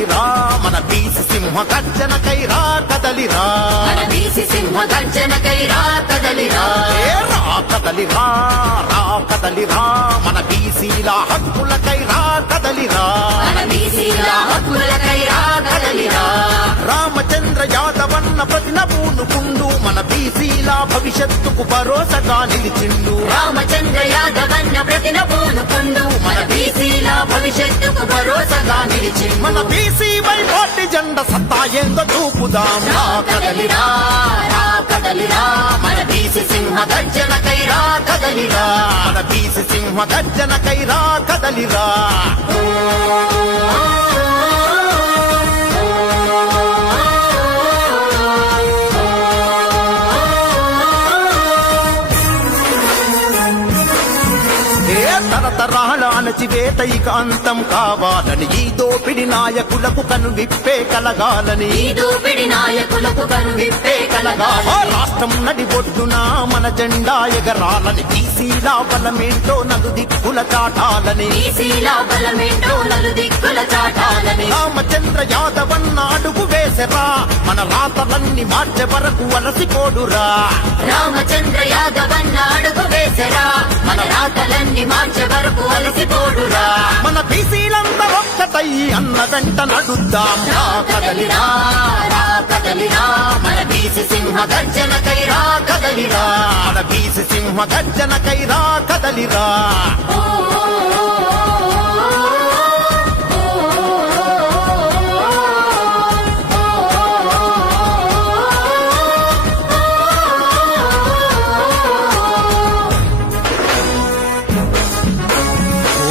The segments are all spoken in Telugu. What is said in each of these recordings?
కదలిరా మన బీసీ సింహ గర్జనకైరా కదలిరా మన బీసీ సింహ గర్జనకైరా కదలిరా రా కదలిరా రా కదలిరా మన బీసీల హక్కులకైరా కదలిరా మన బీసీల హక్కులకైరా కదలిరా రామచంద్ర యాదవన్న ప్రతిన పూనుకుండు మన బీసీల భవిష్యత్తుకు భరోసాగా నిలిచిండు రామచంద్ర యాదవన్న ప్రతిన పూనుకుండు మన బీసీల భవిష్యత్తుకు భరోసాగా నిలిచి మన బీసీ వైపాటి జెండ సత్తా ఏందో చూపుదాం రా కదలిరా రా కదలిరా మన బీసీ సింహ గర్జనకైరా కదలిరా మన బీసీ సింహ గర్జనకైరా కదలిరా తరతరాల అణచివేత ఇక అంతం కావాలని ఈ దోపిడి నాయకులకు కను విప్పే కలగాలని ఈ దోపిడి నాయకులకు కను విప్పే కలగాలి రాష్ట్రం నడిబొడ్డున మన జెండా ఎగరాలని బీసీల బలమేంటో నలు దిక్కుల చాటాలని బీసీల బలమేంటో నలు దిక్కుల చాటాలని రామచంద్ర యాదవన్న అడుగు వేసరా మన రాతలన్నీ మార్చే వరకు అలసిపోడురా రామచంద్ర యాదవన్న అడుగు వేసరా మన రాతలన్నీ మార్చే వరకు అలసిపోడురా మన బీసీలంతా ఒక్కటై అన్న వెంట నడుద్దాం రా కదలిరా రా కదలిరా మన బీసీ సింహ గర్జనకైరా కదలిరా మన బీసీ సింహ గర్జనకైరా కదలిరా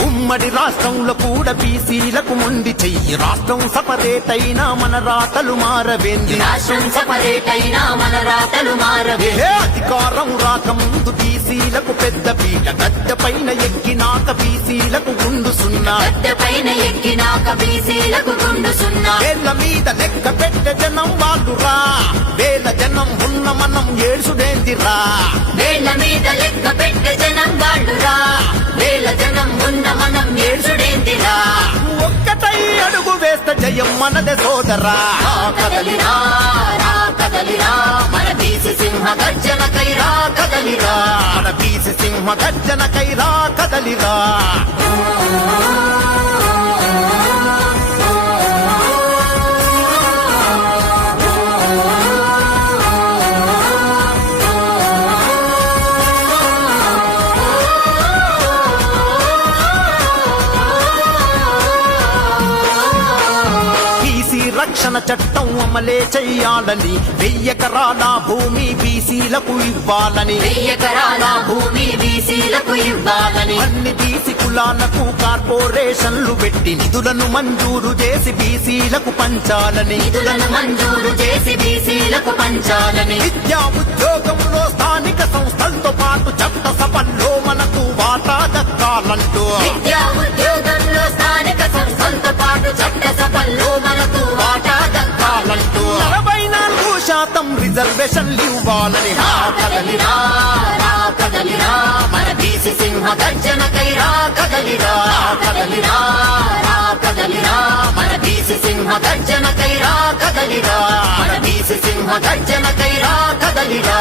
ఉమ్మడి రాష్ట్రంలో కూడా బీసీలకు మొండి చెయ్యి రాష్ట్రం సపరేట్ అయినా మన రాతలు మారవేంది రాష్ట్రం సపరేట్ అయినా మన రాతలు మారవే ఏ అధికారం రాకముందు బీసీలకు పెద్ద పీట గద్దె పైన ఎక్కినాక బీసీలకు గుండు సున్నా గద్దె పైన ఎక్కినాక బీసీలకు గుండు సున్నా వేళ్ళ మీద లెక్క పెట్టె జనం వాళ్ళురా వేల జనం ఉన్న మనం ఏడ్చుడేందిరా వేళ్ళ మీద లెక్క పెట్టే జనం వాళ్ళురా వేల జనం ఉన్న మనం ఏడ్చుడేందిరా ఒక్కటై అడుగు వేస్తే జయం మనదే సోదరా రా కదలిరా రా కదలిరా మన బీసీ సింహ గర్జనకైరా కదలిరా మన బీసీ సింహ గర్జనకైరా కదలిరా రక్షణ చట్టం అమలే చెయ్యాలని 1000 ఎకరాల భూమి బీసీలకు ఇవ్వాలని 1000 ఎకరాల భూమి బీసీలకు ఇవ్వాలని అన్ని బీసీ కులాలకు కార్పొరేషన్లు పెట్టి నిధులను మంజూరు చేసి బీసీలకు పంచాలని నిధులను మంజూరు చేసి బీసీలకు పంచాలని విద్యా ఉద్యోగంలో స్థానిక సంస్థలతో పాటు చట్ట సభల్లో మనకు వాటా దక్కాలంటూ విద్యా ఉద్యోగంలో స్థానిక సంస్థలతో పాటు చట్ట సభల్లో మనకు వాటా దక్కాలంటూ 44% రిజర్వేషన్లు ఇవ్వాలని రా కదలిరా రా కదలిరా మన బీసీ సింహ గర్జనకైరా కదలిరా కదలిరా రా కదలిరా మన బీసీ సింహ గర్జనకైరా కదలిరా మన బీసీ సింహ గర్జనకైరా కదలిరా